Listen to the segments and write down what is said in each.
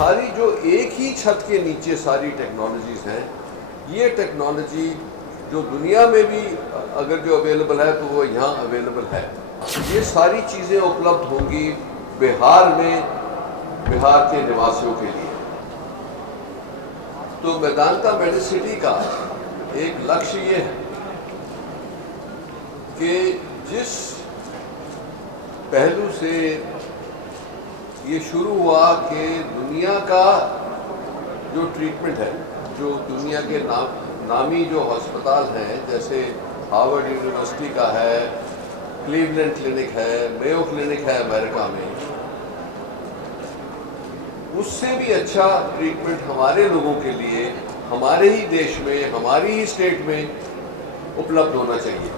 सारी जो एक ही छत के नीचे सारी टेक्नोलॉजीज़ हैं, ये टेक्नोलॉजी जो दुनिया में भी अगर जो अवेलेबल है तो वो यहाँ अवेलेबल है। ये सारी चीज़ें उपलब्ध होंगी बिहार में, बिहार के निवासियों के लिए। तो मेदांता मेडिसिटी का एक लक्ष्य ये है कि जिस पहलू से ये शुरू हुआ कि दुनिया का जो ट्रीटमेंट है, जो दुनिया के नामी जो अस्पताल हैं, जैसे हार्वर्ड यूनिवर्सिटी का है, क्लीवलैंड क्लिनिक है, मेयो क्लिनिक है अमेरिका में, उससे भी अच्छा ट्रीटमेंट हमारे लोगों के लिए हमारे ही देश में, हमारी ही स्टेट में उपलब्ध होना चाहिए।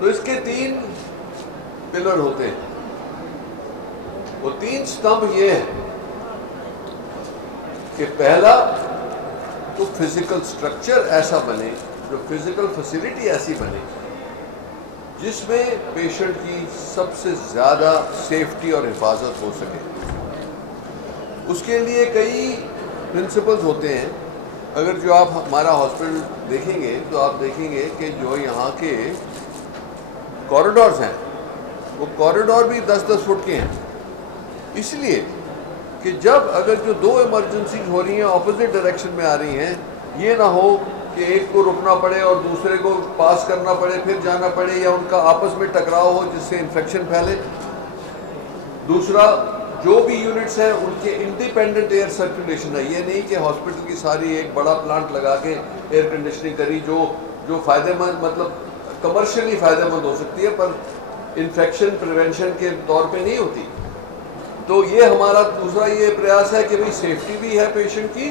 तो इसके 3 पिलर होते हैं। वो 3 स्तंभ ये हैं कि पहला तो फिजिकल स्ट्रक्चर ऐसा बने, जो फिजिकल फैसिलिटी ऐसी बने जिसमें पेशेंट की सबसे ज़्यादा सेफ्टी और हिफाजत हो सके। उसके लिए कई प्रिंसिपल्स होते हैं। अगर जो आप हमारा हॉस्पिटल देखेंगे तो आप देखेंगे कि जो यहाँ के कॉरिडोर्स हैं, वो कॉरिडोर भी 10-10 फुट के हैं, इसलिए कि जब अगर जो 2 इमरजेंसीज हो रही हैं, ऑपोजिट डायरेक्शन में आ रही हैं, ये ना हो कि एक को रुकना पड़े और दूसरे को पास करना पड़े, फिर जाना पड़े, या उनका आपस में टकराव हो जिससे इन्फेक्शन फैले। दूसरा, जो भी यूनिट्स हैं उनके इंडिपेंडेंट एयर सर्कुलेशन है। ये नहीं कि हॉस्पिटल की सारी एक बड़ा प्लांट लगा के एयर कंडीशनिंग करी, जो फ़ायदेमंद, मतलब कमर्शियली फ़ायदेमंद हो सकती है, पर इन्फेक्शन प्रिवेंशन के तौर पे नहीं होती। तो ये हमारा दूसरा ये प्रयास है कि भाई सेफ्टी भी है पेशेंट की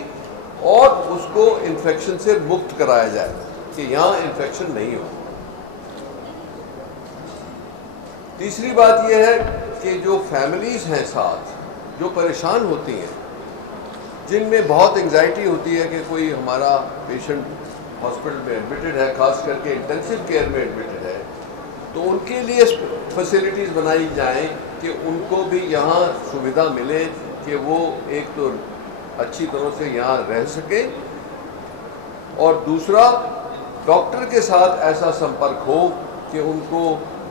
और उसको इन्फेक्शन से मुक्त कराया जाए, कि यहाँ इन्फेक्शन नहीं हो। तीसरी बात यह है कि जो फैमिलीज़ हैं साथ, जो परेशान होती हैं, जिनमें बहुत एंग्जाइटी होती है कि कोई हमारा पेशेंट हॉस्पिटल में एडमिटेड है, खास करके इंटेंसिव केयर में एडमिटेड है, तो उनके लिए फैसिलिटीज़ बनाई जाएं कि उनको भी यहाँ सुविधा मिले कि वो एक तो अच्छी तरह से यहाँ रह सके, और दूसरा डॉक्टर के साथ ऐसा संपर्क हो कि उनको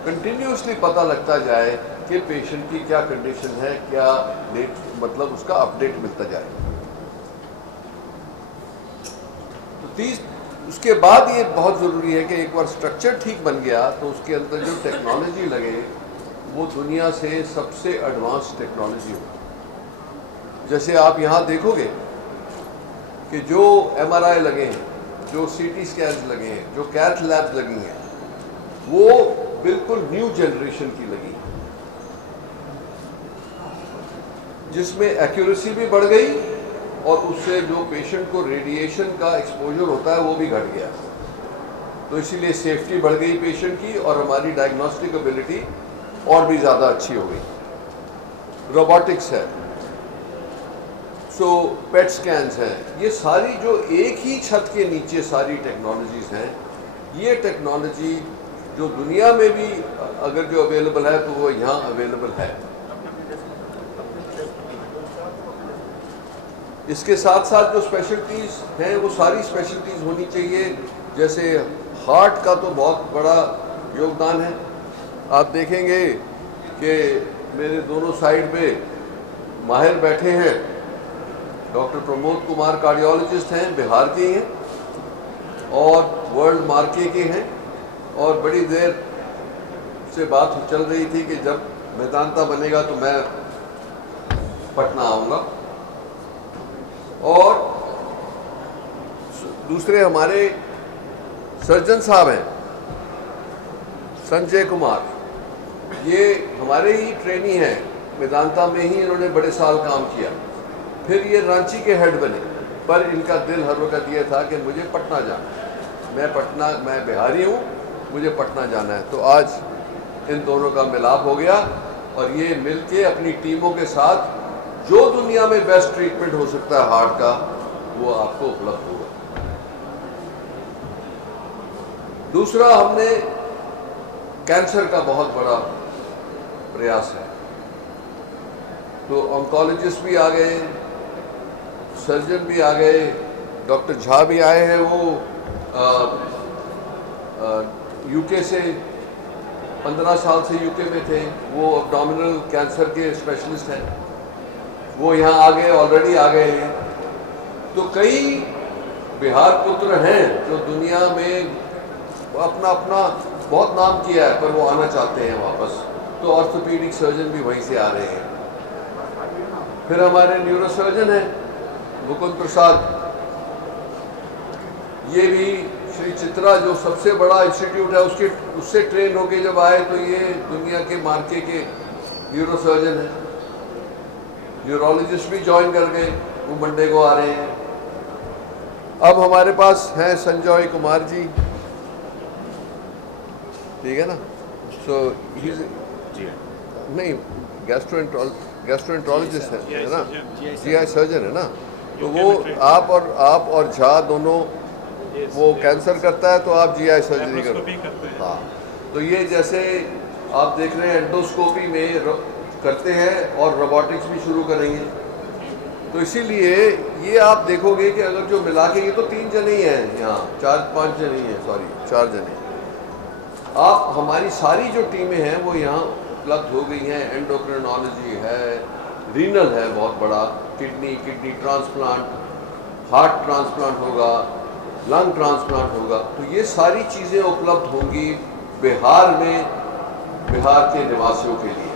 कंटिन्यूसली पता लगता जाए कि पेशेंट की क्या कंडीशन है, क्या मतलब उसका अपडेट मिलता जाए। तो उसके बाद ये बहुत ज़रूरी है कि एक बार स्ट्रक्चर ठीक बन गया तो उसके अंदर जो टेक्नोलॉजी लगे वो दुनिया से सबसे एडवांस टेक्नोलॉजी हो। जैसे आप यहाँ देखोगे कि जो MRI लगे हैं, जो CT स्कैन्स लगे हैं, जो कैथ लैब्स लगी हैं, वो बिल्कुल न्यू जनरेशन की लगी, जिसमें एक्यूरेसी भी बढ़ गई और उससे जो पेशेंट को रेडिएशन का एक्सपोजर होता है वो भी घट गया। तो इसीलिए सेफ्टी बढ़ गई पेशेंट की और हमारी डायग्नोस्टिक एबिलिटी और भी ज़्यादा अच्छी हो गई। रोबोटिक्स है, सो पेट स्कैन्स हैं, ये सारी जो एक ही छत के नीचे सारी टेक्नोलॉजीज़ हैं, ये टेक्नोलॉजी जो दुनिया में भी अगर जो अवेलेबल है तो वो यहाँ अवेलेबल है। इसके साथ साथ जो स्पेशलिटीज़ हैं वो सारी स्पेशलिटीज़ होनी चाहिए। जैसे हार्ट का तो बहुत बड़ा योगदान है। आप देखेंगे कि मेरे दोनों साइड पे माहिर बैठे हैं। डॉक्टर प्रमोद कुमार कार्डियोलॉजिस्ट हैं, बिहार के ही हैं और वर्ल्ड मार्के के हैं, और बड़ी देर से बात चल रही थी कि जब मेदांता बनेगा तो मैं पटना आऊँगा। और दूसरे हमारे सर्जन साहब हैं संजय कुमार, ये हमारे ही ट्रेनी हैं, मेदांता में ही इन्होंने बड़े साल काम किया, फिर ये रांची के हेड बने, पर इनका दिल हर वक्त ये था कि मुझे पटना जाना है, मैं बिहारी हूँ, मुझे पटना जाना है। तो आज इन दोनों का मिलाप हो गया और ये मिलके अपनी टीमों के साथ जो दुनिया में बेस्ट ट्रीटमेंट हो सकता है हार्ट का, वो आपको उपलब्ध होगा। दूसरा, हमने कैंसर का बहुत बड़ा प्रयास है। तो ऑन्कोलॉजिस्ट भी आ गए, सर्जन भी आ गए, डॉक्टर झा भी आए हैं, वो यूके से 15 साल से यूके में थे, वो एब्डोमिनल कैंसर के स्पेशलिस्ट हैं, वो यहाँ आ गए, ऑलरेडी आ गए हैं। तो कई बिहार पुत्र हैं जो दुनिया में अपना अपना बहुत नाम किया है, पर वो आना चाहते हैं वापस। तो ऑर्थोपीडिक सर्जन भी वहीं से आ रहे हैं। फिर हमारे न्यूरो सर्जन हैं मुकुंद प्रसाद, ये भी श्री चित्रा जो सबसे बड़ा इंस्टीट्यूट है उससे ट्रेन होके जब आए, तो ये दुनिया के मार्के के न्यूरो सर्जन हैं। न्यूरोलॉजिस्ट भी ज्वाइन कर गए, वो मंडे को आ रहे हैं। अब हमारे पास हैं संजय कुमार जी, ठीक है ना। सो नहीं, गैस्ट्रोएंट्रोलॉजिस्ट है ना, जीआई सर्जन है ना। तो वो आप और झा दोनों, वो कैंसर करता है तो आप जीआई सर्जरी करते हैं। हाँ, तो ये जैसे आप देख रहे हैं एंडोस्कोपी में करते हैं और रोबोटिक्स भी शुरू करेंगे। तो इसीलिए ये आप देखोगे कि अगर जो मिला के, ये तो 3 जने ही हैं यहाँ, 4-5 जने ही हैं, सॉरी 4 जने। आप हमारी सारी जो टीमें हैं वो यहाँ उपलब्ध हो गई हैं। एंडोक्रिनोलॉजी है, रीनल है बहुत बड़ा, किडनी ट्रांसप्लांट, हार्ट ट्रांसप्लांट होगा, लंग ट्रांसप्लांट होगा। तो ये सारी चीज़ें उपलब्ध होंगी बिहार में, बिहार के निवासियों के लिए।